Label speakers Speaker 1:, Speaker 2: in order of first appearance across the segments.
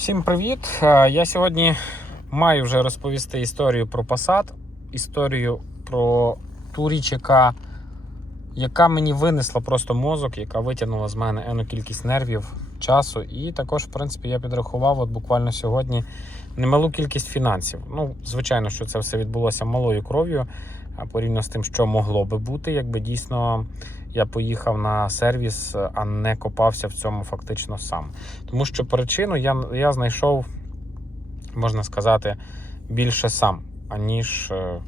Speaker 1: Всім привіт! Е, Я сьогодні маю вже розповісти історію про Passat, історію про ту річ, яка, яка мені винесла просто мозок, яка витягнула з мене ену кількість нервів, часу. І також, в принципі, я підрахував от буквально сьогодні немалу кількість фінансів. Ну, звичайно, що це все відбулося малою кров'ю, а порівняно з тим, що могло би бути, якби дійсно я поїхав на сервіс, а не копався в цьому фактично сам. Тому що причину я, я знайшов, можна сказати, більше сам, аніж, е,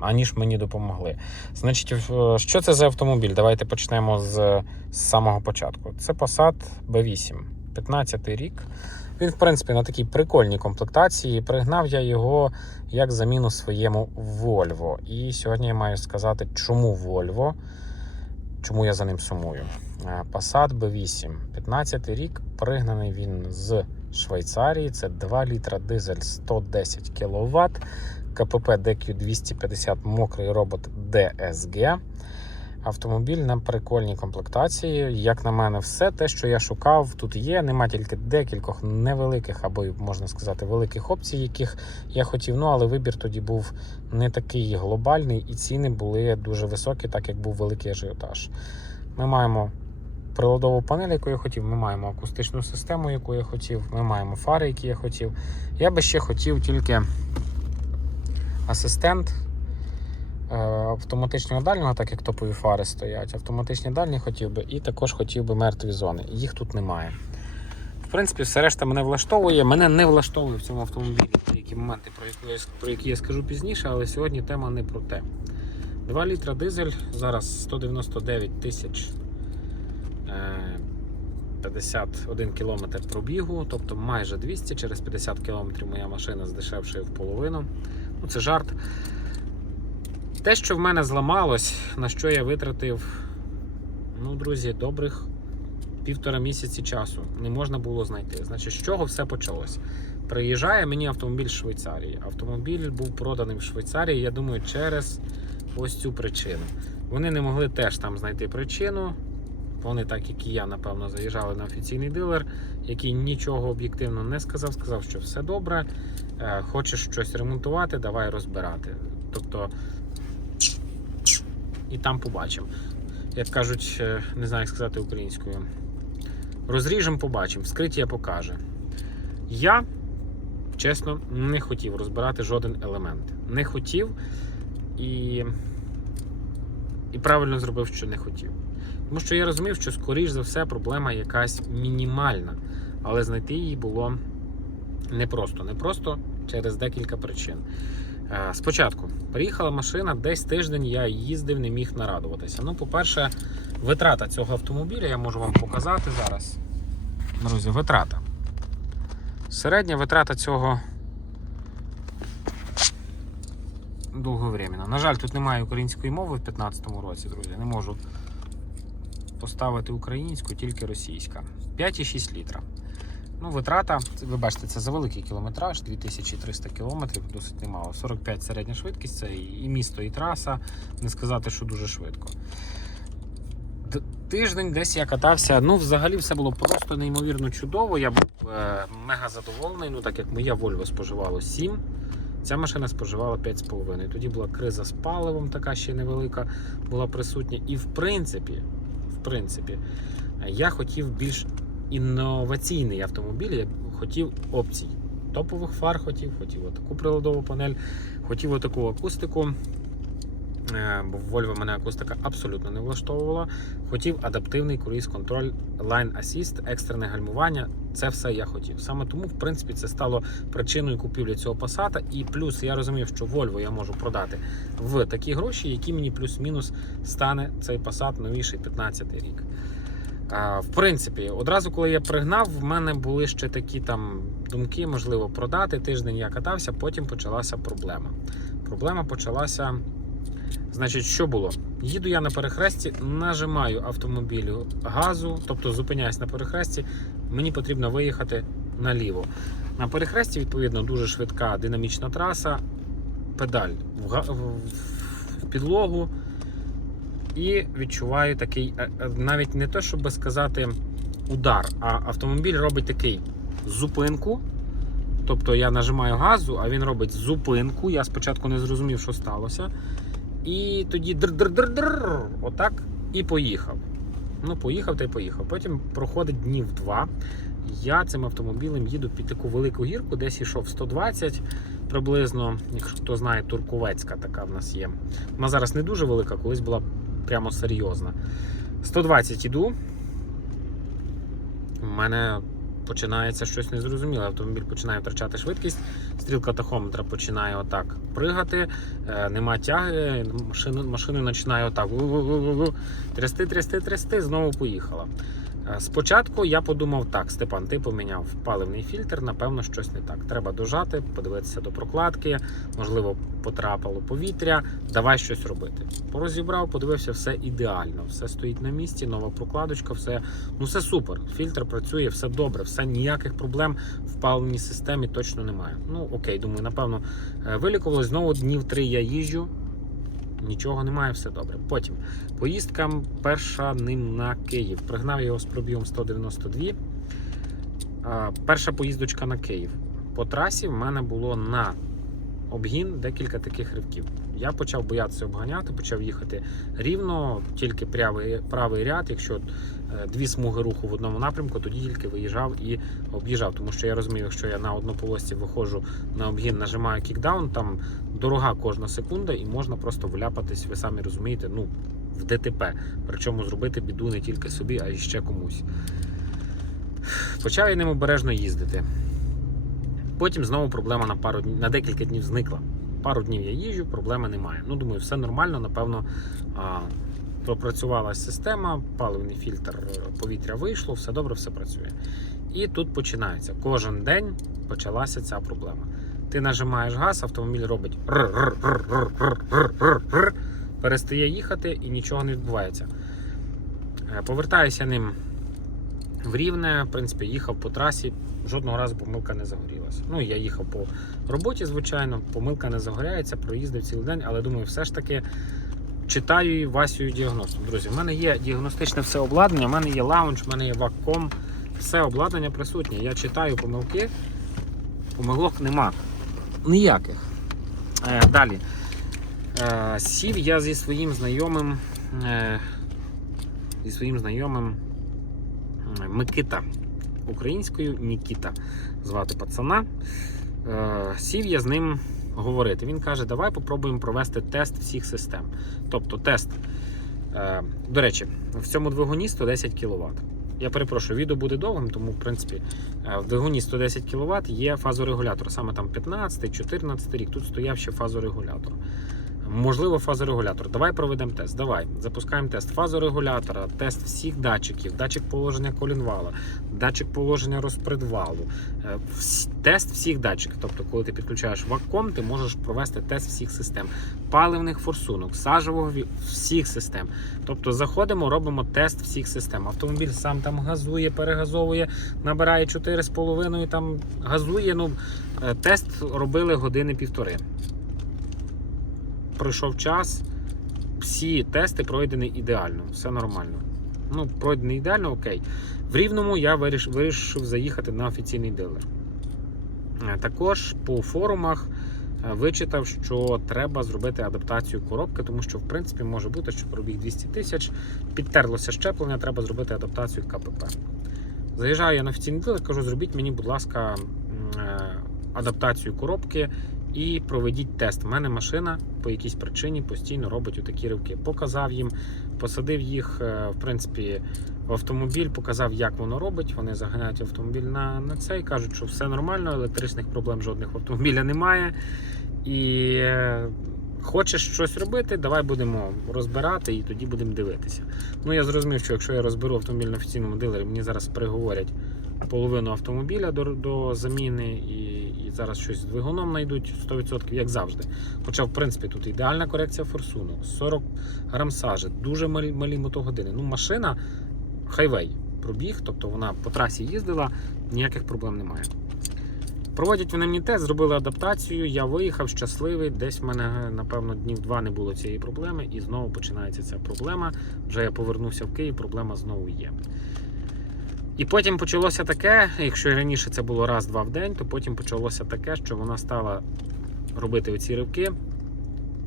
Speaker 1: аніж мені допомогли. Значить, що це за автомобіль? Давайте почнемо з, з самого початку. Це Passat B8, 15 рік. Він, в принципі, на такій прикольній комплектації. Пригнав я його як заміну своєму Volvo. І сьогодні я маю сказати, чому Volvo, чому я за ним сумую. Е, Passat B8, 15 рік, пригнаний він з Швейцарії. Це 2 літра дизель 110 кВт, КПП DQ250 мокрий робот DSG. Автомобіль на прикольній комплектації. Як на мене, все те, що я шукав, тут є. Нема тільки декількох невеликих або можна сказати великих опцій, яких я хотів. Ну але вибір тоді був не такий глобальний, і ціни були дуже високі, так як був великий ажіотаж. Ми маємо приладову панель, яку я хотів. Ми маємо акустичну систему, яку я хотів. Ми маємо фари, які я хотів. Я би ще хотів тільки асистент автоматичного дальнього, так як топові фари стоять. Автоматичні дальні хотів би, і також хотів би мертві зони. Їх тут немає. В принципі, все решта мене влаштовує. Мене не влаштовує в цьому автомобілі деякі моменти, про які, я, про які я скажу пізніше, але сьогодні тема не про те. 2 літра дизель, зараз 199 тисяч е, 51 кілометр пробігу, тобто майже 200, через 50 кілометрів моя машина здешевшає в половину. Ну, це жарт. Те, що в мене зламалось, на що я витратив, ну, друзі, добрих півтора місяці часу не можна було знайти. Значить, з чого все почалось? Приїжджає мені автомобіль з Швейцарії. Автомобіль був проданий в Швейцарії, я думаю, через ось цю причину. Вони не могли теж там знайти причину. Вони, так як і я, напевно, заїжджали на офіційний дилер, який нічого об'єктивно не сказав. Сказав, що все добре, е, хочеш щось ремонтувати, давай розбирати. Тобто, і там побачимо. Як кажуть, е, не знаю, як сказати українською. Розріжемо, побачимо, вскриття покаже. Я, чесно, не хотів розбирати жоден елемент. Не хотів і, і правильно зробив, що не хотів. Тому що я розумів, що, скоріш за все, проблема якась мінімальна, але знайти її було непросто. Непросто через декілька причин. Е, Спочатку приїхала машина, десь тиждень я їздив, не міг нарадуватися. Ну, по-перше, витрата цього автомобіля я можу вам показати зараз. Друзі, витрата. Середня витрата цього довговременно. На жаль, тут немає української мови в 2015 році, друзі. Не можу поставити українську, тільки російська. 5,6 літра. Ну, витрата, ви бачите, це за великий кілометраж, 2300 кілометрів, досить немало. 45 середня швидкість, це і місто, і траса. Не сказати, що дуже швидко. Тиждень десь я катався. Ну, взагалі, все було просто неймовірно чудово. Я був е, мега задоволений. Ну, так як моя Volvo споживала 7, ця машина споживала 5,5. Тоді була криза з паливом, така ще невелика була присутня. І в принципі, в принципі, я хотів більш інноваційний автомобіль, я хотів опцій. Топових фар хотів, хотів отаку приладову панель, хотів отаку акустику. Е, Бо в Volvo мене акустика абсолютно не влаштовувала. Хотів адаптивний круїз-контроль, Line Assist, екстрене гальмування. Це все я хотів. Саме тому, в принципі, це стало причиною купівлі цього Passat. І плюс я розумів, що Volvo я можу продати в такі гроші, які мені плюс-мінус стане цей Passat новіший 15 рік. В принципі, одразу, коли я пригнав, в мене були ще такі там думки, можливо, продати. Тиждень я катався, потім почалася проблема. Проблема почалася. Значить, що було? Їду я на перехресті, нажимаю автомобілю газу, тобто зупиняюсь на перехресті, мені потрібно виїхати наліво. На перехресті, відповідно, дуже швидка динамічна траса, педаль в підлогу, і відчуваю такий, е, е, навіть не то, щоб сказати удар, а автомобіль робить такий зупинку. Тобто я нажимаю газу, а він робить зупинку. Я спочатку не зрозумів, що сталося. І тоді др-др-др-др, отак і поїхав. Ну, поїхав та й поїхав. Потім проходить днів два. Я цим автомобілем їду під таку велику гірку, десь йшов 120 приблизно. Якщо хто знає, турковецька така в нас є. Вона зараз не дуже велика, колись була прямо серйозна. 120 іду. У мене починається щось незрозуміле. Автомобіль починає втрачати швидкість, стрілка тахометра починає отак пригати, е, нема тяги, машина, машина починає отак трясти, трясти, трясти, знову поїхала. Е, Спочатку я подумав так, Степан, ти поміняв паливний фільтр, напевно, щось не так. Треба дожати, подивитися до прокладки, можливо, потрапило повітря, давай щось робити. Порозібрав, подивився, все ідеально, все стоїть на місці, нова прокладочка, все, ну все супер. Фільтр працює, все добре, все ніяких проблем в паливній системі точно немає. Ну окей, думаю, напевно, е, вилікувалось. Знову днів три я їжджу. Нічого немає, все добре. Потім поїздка перша ним на Київ. Пригнав його з пробігом 192. Перша поїздочка на Київ. По трасі в мене було на обгін декілька таких ривків. Я почав боятися обганяти, почав їхати рівно, тільки правий, правий ряд. Якщо е, дві смуги руху в одному напрямку, тоді тільки виїжджав і об'їжджав. Тому що я розумію, якщо я на однополосці виходжу на обгін, нажимаю кікдаун, там дорога кожна секунда, і можна просто вляпатись, ви самі розумієте, ну, в ДТП. Причому зробити біду не тільки собі, а й ще комусь. Почав я ним обережно їздити. Потім знову проблема на пару на декілька днів зникла. Пару днів я їжджу, проблеми немає. Ну, думаю, все нормально, напевно, пропрацювала система, паливний фільтр е, повітря вийшло, все добре, все працює. І тут починається. Кожен день почалася ця проблема. Ти нажимаєш газ, автомобіль робить перестає їхати і нічого не відбувається. Е, Повертаюся ним в рівне, в принципі, їхав по трасі, жодного разу помилка не загорілася. Ну, я їхав по роботі, звичайно, помилка не загоряється, проїздив цілий день, але думаю, все ж таки читаю Васю діагностику. Друзі, в мене є діагностичне все обладнання, в мене є лаунж, в мене є вакком, все обладнання присутнє. Я читаю помилки, помилок нема. Ніяких. Е, далі. Е, сів я зі своїм знайомим. Е, зі своїм знайомим Микита. Українською Нікіта звати пацана. Е, сів я з ним говорити. Він каже, давай попробуємо провести тест всіх систем. Тобто тест. Е, до речі, в цьому двигуні 110 кВт. Я перепрошую, відео буде довгим, тому в принципі е, в двигуні 110 кВт є фазорегулятор. Саме там 15, 14 рік. Тут стояв ще фазорегулятор. Можливо, фазорегулятор. Давай проведемо тест. Давай. Запускаємо тест фазорегулятора, тест всіх датчиків, датчик положення колінвала, датчик положення розпредвалу, е, тест всіх датчиків. Тобто, коли ти підключаєш вакком, ти можеш провести тест всіх систем, паливних форсунок, сажового всіх систем. Тобто заходимо, робимо тест всіх систем. Автомобіль сам там газує, перегазовує, набирає 4,5, там газує. Ну, е, тест робили години півтори. Пройшов час, всі тести пройдені ідеально, все нормально. Ну, пройдені ідеально, окей. В Рівному я виріш, вирішив заїхати на офіційний дилер. Е, Також по форумах е, вичитав, що треба зробити адаптацію коробки, тому що, в принципі, може бути, що пробіг 200 тисяч, підтерлося щеплення, треба зробити адаптацію КПП. Заїжджаю я на офіційний дилер, кажу, зробіть мені, будь ласка, е, адаптацію коробки і проведіть тест. У мене машина по якійсь причині постійно робить отакі ривки. Показав їм, посадив їх, е, в принципі, в автомобіль, показав, як воно робить. Вони заганяють автомобіль на, на цей, кажуть, що все нормально, електричних проблем жодних в автомобіля немає. І е, хочеш щось робити, давай будемо розбирати і тоді будемо дивитися. Ну я зрозумів, що якщо я розберу автомобіль на офіційному дилері, мені зараз приговорять половину автомобіля до, до заміни і, і зараз щось з двигуном знайдуть 100%, як завжди. Хоча, в принципі, тут ідеальна корекція форсунок, 40 грам сажі, дуже малі, малі мотогодини. Ну, машина хайвей пробіг, тобто вона по трасі їздила, ніяких проблем немає. Проводять вони мені тест, зробили адаптацію. Я виїхав щасливий. Десь в мене, напевно, днів два не було цієї проблеми, і знову починається ця проблема. Вже я повернувся в Київ, проблема знову є. І потім почалося таке, якщо раніше це було раз-два в день, то потім почалося таке, що вона стала робити оці ривки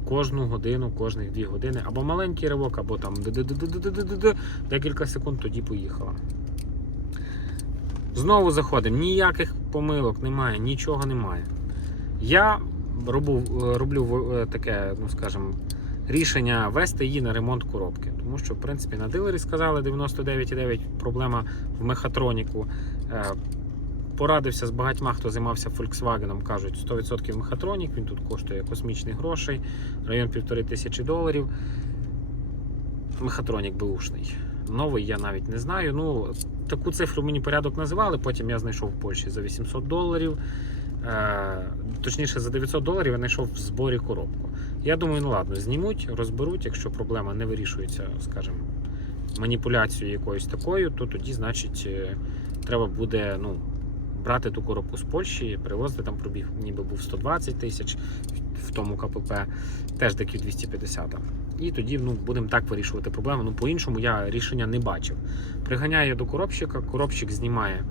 Speaker 1: кожну годину, кожних дві години, або маленький ривок, або там декілька секунд тоді поїхала. Знову заходимо, ніяких помилок немає, нічого немає. Я роблю, роблю е, таке, ну скажімо, рішення вести її на ремонт коробки. Тому що, в принципі, на дилері сказали 99,9 проблема в мехатроніку. Е, Порадився з багатьма, хто займався Volkswagen, кажуть 100% мехатронік, він тут коштує космічних грошей, район півтори тисячі доларів. Мехатронік беушний. Новий я навіть не знаю. Ну, таку цифру мені порядок називали, потім я знайшов в Польщі за 800 доларів. Е, точніше, за 900 доларів я знайшов в зборі коробку. Я думаю, ну ладно, знімуть, розберуть, якщо проблема не вирішується, скажімо, маніпуляцією якоюсь такою, то тоді, значить, е, треба буде ну, брати ту коробку з Польщі, привозити там пробіг, ніби був 120 тисяч в тому КПП, теж таки 250. І тоді ну, будемо так вирішувати проблему. Ну, по-іншому я рішення не бачив. Приганяю до коробщика, коробщик знімає,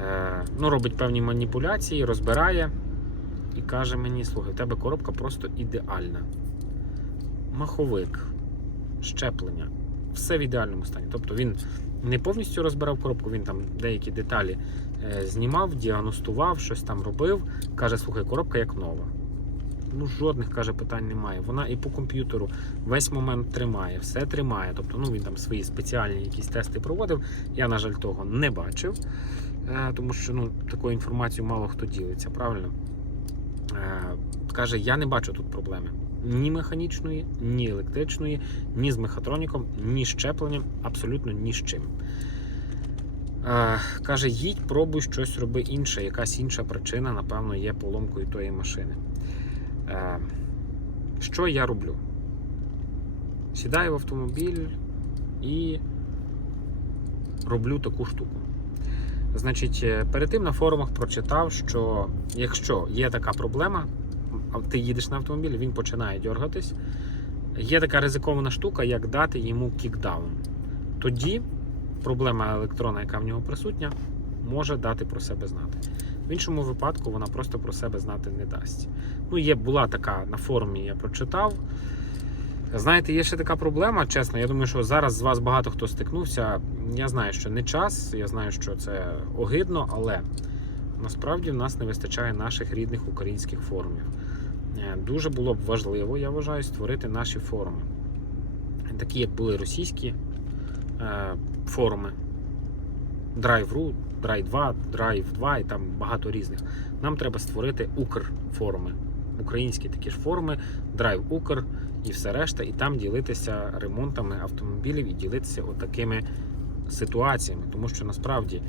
Speaker 1: е, ну, робить певні маніпуляції, розбирає і каже мені: слухай, в тебе коробка просто ідеальна. Маховик, щеплення, все в ідеальному стані. Тобто він не повністю розбирав коробку, він там деякі деталі е, знімав, діагностував, щось там робив. Каже, слухай, коробка як нова. Ну, жодних каже питань немає. Вона і по комп'ютеру весь момент тримає, все тримає. Тобто, ну він там свої спеціальні якісь тести проводив. Я, на жаль, того не бачив, е, тому що ну, такою інформацією мало хто ділиться, правильно? Е, Каже, я не бачу тут проблеми. Ні механічної, ні електричної, ні з мехатроніком, ні з щепленням, абсолютно ні з чим. Е, каже, їдь, пробуй щось роби інше, якась інша причина, напевно, є поломкою тої машини. Е, що я роблю? Сідаю в автомобіль і роблю таку штуку. Значить, е, перед тим на форумах прочитав, що якщо є така проблема, а ти їдеш на автомобілі, він починає дергатись. Є така ризикована штука, як дати йому кікдаун. Тоді проблема електрона, яка в нього присутня, може дати про себе знати. В іншому випадку вона просто про себе знати не дасть. Ну, є була така на форумі, я прочитав. Знаєте, є ще така проблема, чесно. Я думаю, що зараз з вас багато хто стикнувся. Я знаю, що не час, я знаю, що це огидно, але насправді в нас не вистачає наших рідних українських форумів. Е, Дуже було б важливо, я вважаю, створити наші форуми. Такі, як були російські е, форуми. Drive.ru, Drive 2, Drive 2 і там багато різних. Нам треба створити Укрфоруми. Українські такі ж форуми, Drive Укр і все решта, і там ділитися ремонтами автомобілів і ділитися отакими ситуаціями. Тому що насправді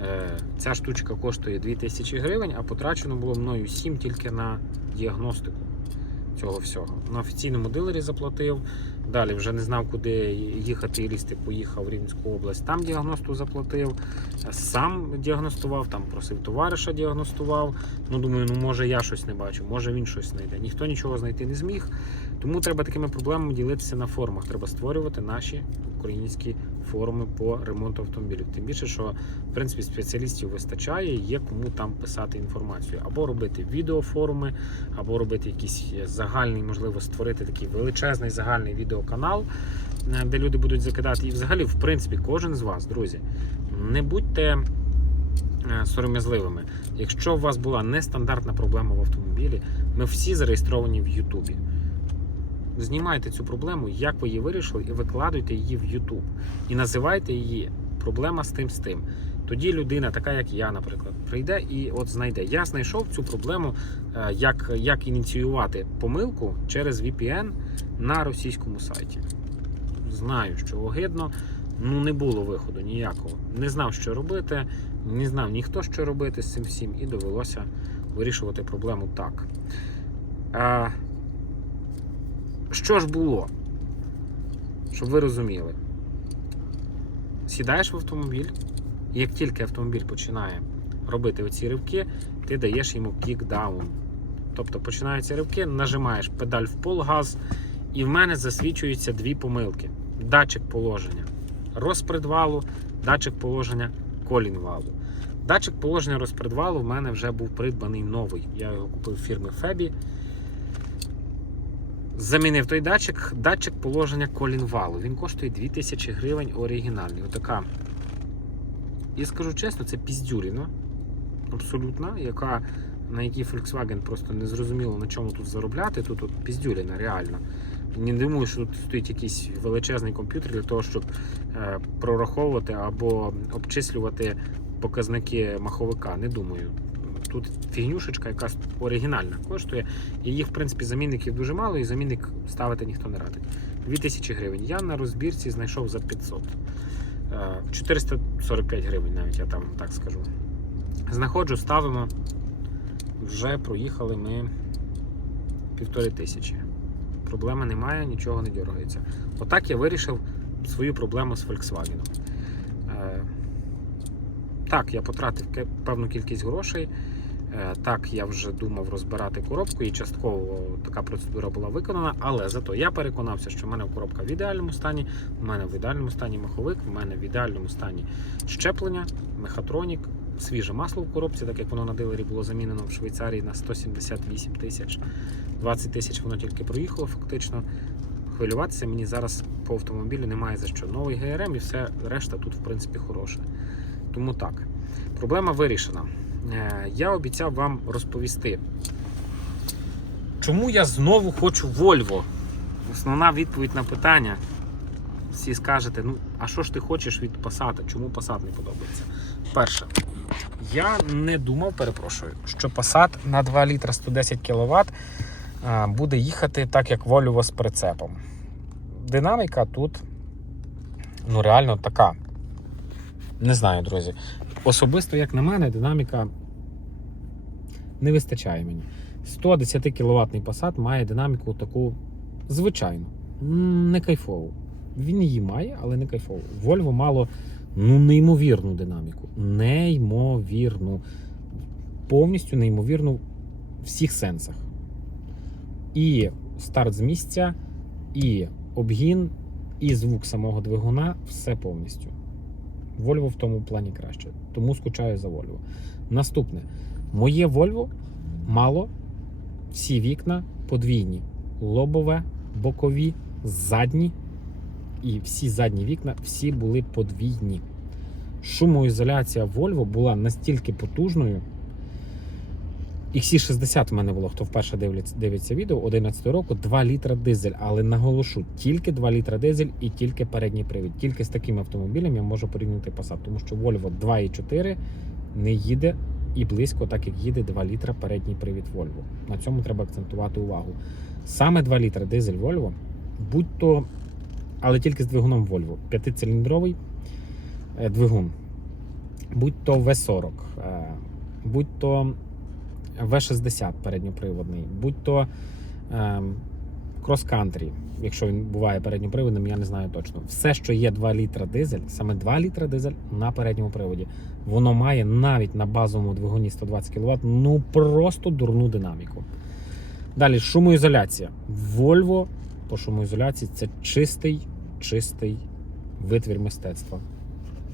Speaker 1: е, ця штучка коштує 2000 гривень, а потрачено було мною 7 тільки на діагностику цього всього. На офіційному дилері заплатив. Далі вже не знав, куди їхати і лізти. Поїхав в Рівненську область. Там діагносту заплатив. Сам діагностував, там просив товариша діагностував. Ну думаю, ну може я щось не бачу, може він щось знайде. Ніхто нічого знайти не зміг. Тому треба такими проблемами ділитися на форумах. Треба створювати наші українські форуми по ремонту автомобілів. Тим більше, що в принципі спеціалістів вистачає, є кому там писати інформацію, або робити відеофоруми, або робити якийсь загальний, можливо, створити такий величезний загальний відеоканал, е, де люди будуть закидати. І взагалі, в принципі, кожен з вас, друзі, не будьте е, сором'язливими. Якщо у вас була нестандартна проблема в автомобілі, ми всі зареєстровані в Ютубі. Знімайте цю проблему, як ви її вирішили, і викладуйте її в YouTube. І називайте її проблема з тим з тим. Тоді людина, така як я, наприклад, прийде і от знайде. Я знайшов цю проблему, е, як, як ініціювати помилку через VPN на російському сайті. Знаю, що огидно, ну не було виходу ніякого. Не знав, що робити, не знав ніхто, що робити з цим всім, і довелося вирішувати проблему так. Що ж було? Щоб ви розуміли. Сідаєш в автомобіль, і як тільки автомобіль починає робити оці ривки, ти даєш йому кікдаун. Тобто починаються ривки, нажимаєш педаль в пол газ, і в мене засвічуються дві помилки: датчик положення розпредвалу датчик положення колінвалу. Датчик положення розпредвалу в мене вже був придбаний новий. Я його купив фірми Фебі. Замінив той датчик, датчик положення колінвалу. Він коштує 2000 гривень оригінальний. Отака. І скажу чесно, це піздюріна. Абсолютно, яка, на якій Volkswagen просто не зрозуміло на чому тут заробляти. Тут от піздюріна, реально. Не думаю, що тут стоїть якийсь величезний комп'ютер для того, щоб е, прораховувати або обчислювати показники маховика. Не думаю. Тут фігнюшечка, яка оригінальна коштує. І їх, в принципі, замінників дуже мало, і замінник ставити ніхто не радить. 2000 гривень. Я на розбірці знайшов за 500. Е, 445 гривень, навіть я там так скажу. Знаходжу, ставимо. Вже проїхали ми півтори тисячі. Проблеми немає, нічого не дергається. Отак я вирішив свою проблему з Volkswagen. Е, так, я потратив певну кількість грошей. Е, Так, я вже думав розбирати коробку, і частково така процедура була виконана, але зато я переконався, що в мене коробка в ідеальному стані, у мене в ідеальному стані маховик, в мене в ідеальному стані щеплення, мехатронік, свіже масло в коробці, так як воно на дилері було замінено в Швейцарії на 178 тисяч. 20 тисяч воно тільки проїхало фактично. Хвилюватися мені зараз по автомобілю немає за що. Новий ГРМ і все решта тут, в принципі, хороше. Тому так, проблема вирішена. Е, Я обіцяв вам розповісти, чому я знову хочу Volvo. Основна відповідь на питання. Всі скажете, ну, а що ж ти хочеш від Passat? Чому Passat не подобається? Перше, я не думав, перепрошую, що Passat на 2 літра 110 кВт буде їхати так, як Volvo з прицепом. Динаміка тут ну, реально така. Не знаю, друзі. Особисто, як на мене, динаміка не вистачає мені. 110 кВт Passat має динаміку таку звичайну, не кайфову. Він її має, але не кайфову. Volvo мало ну, неймовірну динаміку. Неймовірну. Повністю неймовірну в всіх сенсах. І старт з місця, і обгін, і звук самого двигуна все повністю. Volvo в тому плані краще. Тому скучаю за Volvo. Наступне. Моє Volvo мало всі вікна подвійні: лобове, бокові, задні. І всі задні вікна всі були подвійні. Шумоізоляція Volvo була настільки потужною. XC60 в мене було, хто вперше дивиться, дивиться відео 11 року, 2 літра дизель. Але наголошу, тільки 2 літра дизель і тільки передній привід. Тільки з таким автомобілем я можу порівняти Passat, тому що Volvo 2,4 не їде і близько, так як їде 2 літра передній привід Volvo. На цьому треба акцентувати увагу. Саме 2 літра дизель Volvo, будь-то, але тільки з двигуном Volvo, п'ятициліндровий е, двигун, будь-то V40, е, будь-то V60 передньоприводний, будь-то ем, крос-кантрі, якщо він буває передньоприводним, я не знаю точно. Все, що є 2 літра дизель, саме 2 літра дизель на передньому приводі, воно має навіть на базовому двигуні 120 кВт, ну просто дурну динаміку. Далі шумоізоляція. Volvo по шумоізоляції це чистий, чистий витвір мистецтва.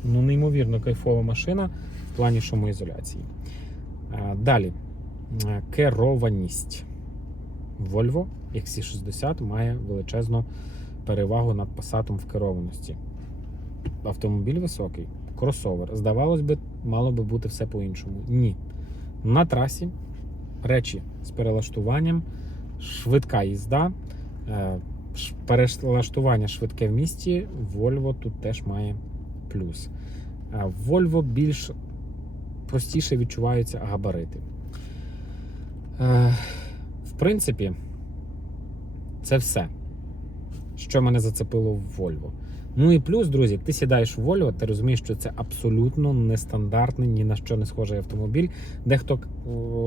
Speaker 1: Ну, неймовірно кайфова машина в плані шумоізоляції. Е, Далі керованість. Volvo XC60 має величезну перевагу над Passat в керованості. Автомобіль високий, кросовер. Здавалось би, мало би бути все по-іншому. Ні. На трасі речі з перелаштуванням, швидка їзда, е, перелаштування швидке в місті. Volvo тут теж має плюс. Е, Volvo більш простіше відчуваються габарити. Е, В принципі, це все, що мене зацепило в Volvo. Ну і плюс, друзі, ти сідаєш в Volvo, ти розумієш, що це абсолютно нестандартний, ні на що не схожий автомобіль. Дехто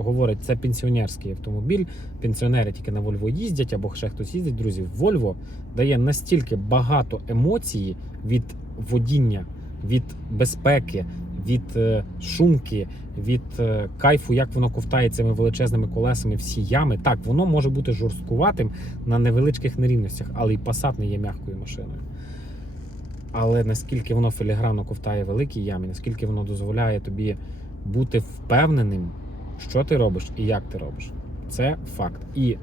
Speaker 1: говорить, це пенсіонерський автомобіль, пенсіонери тільки на Volvo їздять або ще хтось їздить. Друзі, Volvo дає настільки багато емоцій від водіння, від безпеки, від е, шумки, від е, кайфу, як воно ковтає цими величезними колесами всі ями. Так, воно може бути жорсткуватим на невеличких нерівностях, але і Passat не є м'якою машиною. Але наскільки воно філігранно ковтає великій ямі, наскільки воно дозволяє тобі бути впевненим, що ти робиш і як ти робиш. Це факт. І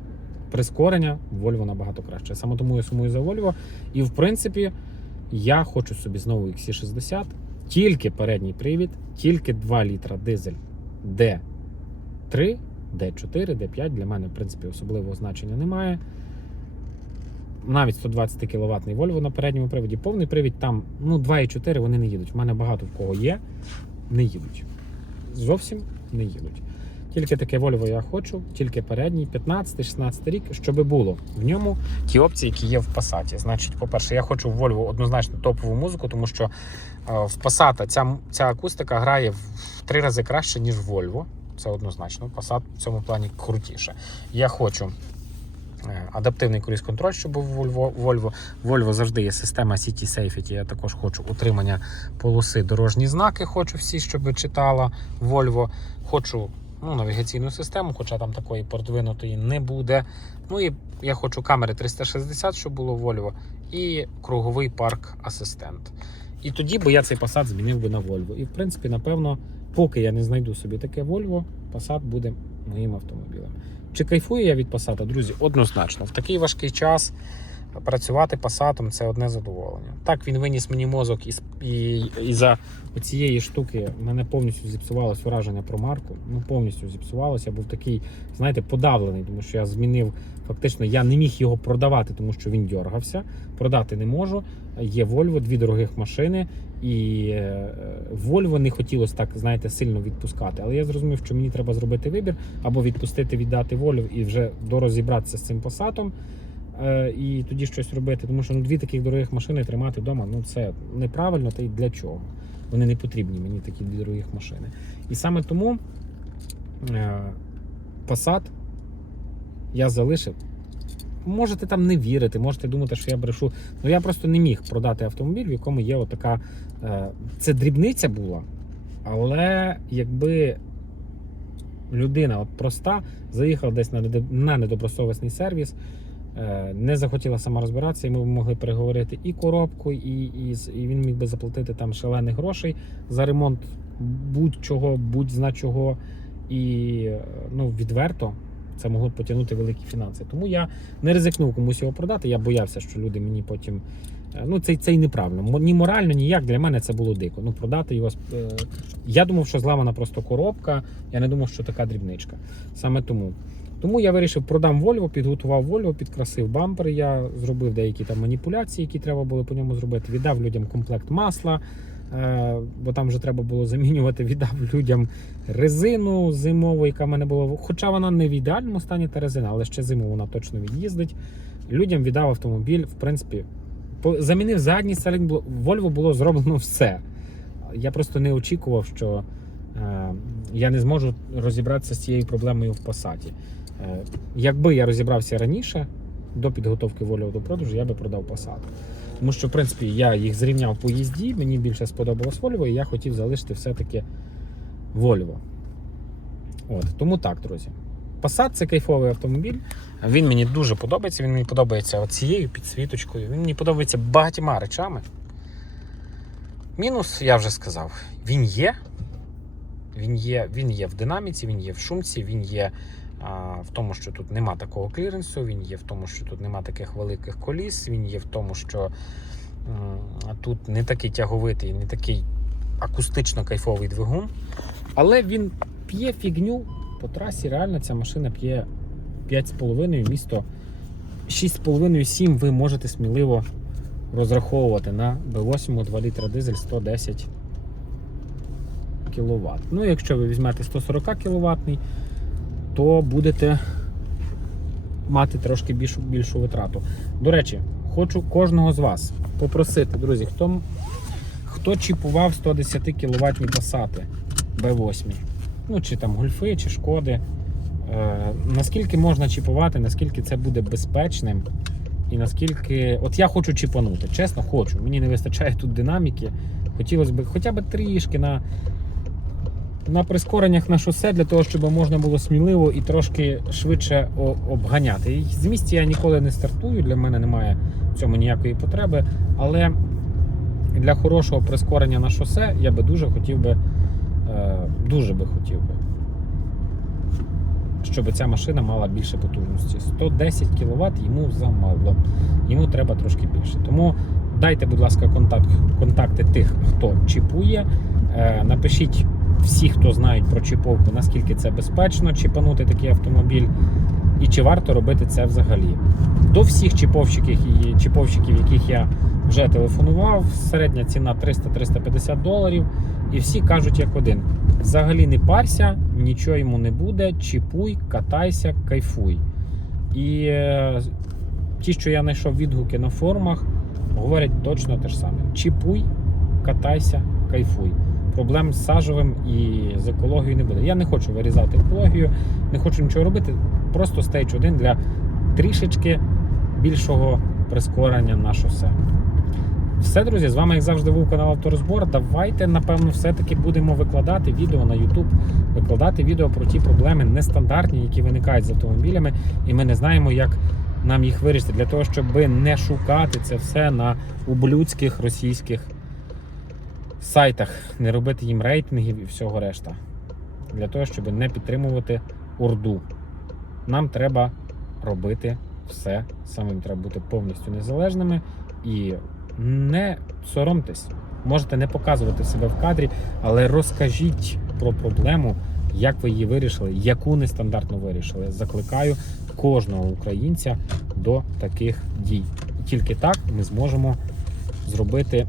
Speaker 1: прискорення Volvo набагато краще. Саме тому я сумую за Volvo. І в принципі, я хочу собі знову XC60, тільки передній привід, тільки 2 літра дизель D3, D4, D5. Для мене, в принципі, особливого значення немає. Навіть 120 кВт Volvo на передньому приводі. Повний привід там ну 2,4 вони не їдуть. У мене багато в кого є, не їдуть. Зовсім не їдуть. Тільки таке Volvo я хочу, тільки передній, 15-16 рік, щоб було в ньому ті опції, які є в Passat. Значить, по-перше, я хочу в Volvo однозначно топову музику, тому що е, в Passat ця, ця акустика грає в три рази краще, ніж в Volvo. Це однозначно. Passat в цьому плані крутіше. Я хочу е, адаптивний круїз-контроль, щоб був в Volvo. Volvo. Volvo завжди є система City Safety. Я також хочу утримання полоси дорожні знаки. Хочу всі, щоб читала Volvo. Хочу ну, навігаційну систему, хоча там такої продвинутої не буде. Ну і я хочу камери 360, щоб було Volvo, і круговий парк асистент. І тоді би я цей Passat змінив би на Volvo. І в принципі, напевно, поки я не знайду собі таке Volvo, Passat буде моїм автомобілем. Чи кайфую я від Passat, друзі? Однозначно. В такий важкий час працювати Passat це одне задоволення. Так, він виніс мені мозок і, і, і за цієї штуки мене повністю зіпсувалось враження про марку. Ну, повністю зіпсувалося. Я був такий, знаєте, подавлений, тому що я змінив. Фактично, я не міг його продавати, тому що він дергався. Продати не можу. Є Volvo, дві дорогих машини, і е, Volvo не хотілося так, знаєте, сильно відпускати. Але я зрозумів, що мені треба зробити вибір або відпустити, віддати Volvo і вже дорозібратися з цим посадом. Е, і тоді щось робити. Тому що ну, дві таких дорогих машини тримати вдома ну це неправильно, та й для чого. Вони не потрібні мені такі дві дорогих машини. І саме тому е, Passat я залишив. Можете там не вірити, можете думати, що я брешу. Ну я просто не міг продати автомобіль, в якому є отака. Е, це дрібниця була, але якби людина от проста заїхала десь на, недобросовісний сервіс, не захотіла сама розбиратися, і ми б могли переговорити і коробку, і, і, і він міг би заплатити там шалених грошей за ремонт будь-чого, будь-зна чого. І е, ну, відверто це могло б потягнути великі фінанси. Тому я не ризикнув комусь його продати. Я боявся, що люди мені потім. е, Ну, це, це й неправильно. Ні морально, ніяк для мене це було дико. Ну, продати його. е, Я думав, що зламана просто коробка. Я не думав, що така дрібничка. Саме тому. Тому я вирішив продам Volvo, підготував Volvo, підкрасив бампер. Я зробив деякі там маніпуляції, які треба було по ньому зробити. Віддав людям комплект масла, е, бо там вже треба було замінювати. Віддав людям резину зимову, яка в мене була. Хоча вона не в ідеальному стані та резина, але ще зиму вона точно від'їздить. Людям віддав автомобіль, в принципі, замінив задній середній блок. Volvo було зроблено все. Я просто не очікував, що е, я не зможу розібратися з цією проблемою в Passat. Е, якби я розібрався раніше, до підготовки Volvo до продажу, я би продав Passat. Тому що, в принципі, я їх зрівняв по їзді, мені більше сподобалось Volvo, і я хотів залишити все-таки Volvo. От, тому так, друзі. Passat це кайфовий автомобіль. Він мені дуже подобається. Він мені подобається цією підсвіточкою. Він мені подобається багатьма речами. Мінус, я вже сказав, він є. Він є, він є в динаміці, він є в шумці, він є в тому, що тут нема такого кліренсу, він є в тому, що тут нема таких великих коліс, він є в тому, що тут не такий тяговитий, не такий акустично кайфовий двигун. Але він п'є фігню по трасі. Реально ця машина п'є 5,5 місто 6,5-7 ви можете сміливо розраховувати на B8 2 літра дизель 110 кВт. Ну, якщо ви візьмете 140 кВт, то будете мати трошки більшу, більшу витрату. До речі, хочу кожного з вас попросити, друзі, хто, хто чіпував 110 кВт пасати B8, ну чи там гольфи, чи шкоди. Е, наскільки можна чіпувати, наскільки це буде безпечним, і наскільки. От я хочу чіпанути, чесно, хочу. Мені не вистачає тут динаміки. Хотілося б хоча б трішки на, на прискореннях на шосе, для того, щоб можна було сміливо і трошки швидше обганяти. З місця я ніколи не стартую, для мене немає в цьому ніякої потреби. Але для хорошого прискорення на шосе я би дуже хотів би, е, дуже би хотів би, щоб ця машина мала більше потужності. 110 кВт йому замало. Йому треба трошки більше. Тому дайте, будь ласка, контакт, контакти тих, хто чіпує. Е, Напишіть всі, хто знають про чіповку, наскільки це безпечно чіпанути такий автомобіль, і чи варто робити це взагалі. До всіх чіповщиків, чіповщиків, яких я вже телефонував, середня ціна 300-350 доларів. І всі кажуть як один: взагалі не парся, нічого йому не буде, чіпуй, катайся, кайфуй. І е, ті, що я знайшов відгуки на форумах, говорять точно те ж саме: чіпуй, катайся, кайфуй. Проблем з сажовим і з екологією не буде. Я не хочу вирізати екологію, не хочу нічого робити. Просто стейдж 1 для трішечки більшого прискорення на шосе. Все, друзі, з вами, як завжди, був канал Авторозбор. Давайте, напевно, все-таки будемо викладати відео на YouTube, викладати відео про ті проблеми нестандартні, які виникають з автомобілями, і ми не знаємо, як нам їх вирішити, для того, щоб не шукати це все на ублюдських російських сайтах, не робити їм рейтингів і всього решта. Для того, щоб не підтримувати Орду. Нам треба робити все самим. Треба бути повністю незалежними і не соромтесь. Можете не показувати себе в кадрі, але розкажіть про проблему, як ви її вирішили, яку нестандартно вирішили. Закликаю кожного українця до таких дій. І тільки так ми зможемо зробити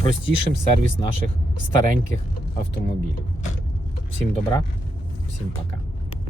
Speaker 1: простішим сервіс наших стареньких автомобілів. Всім добра, всім пока.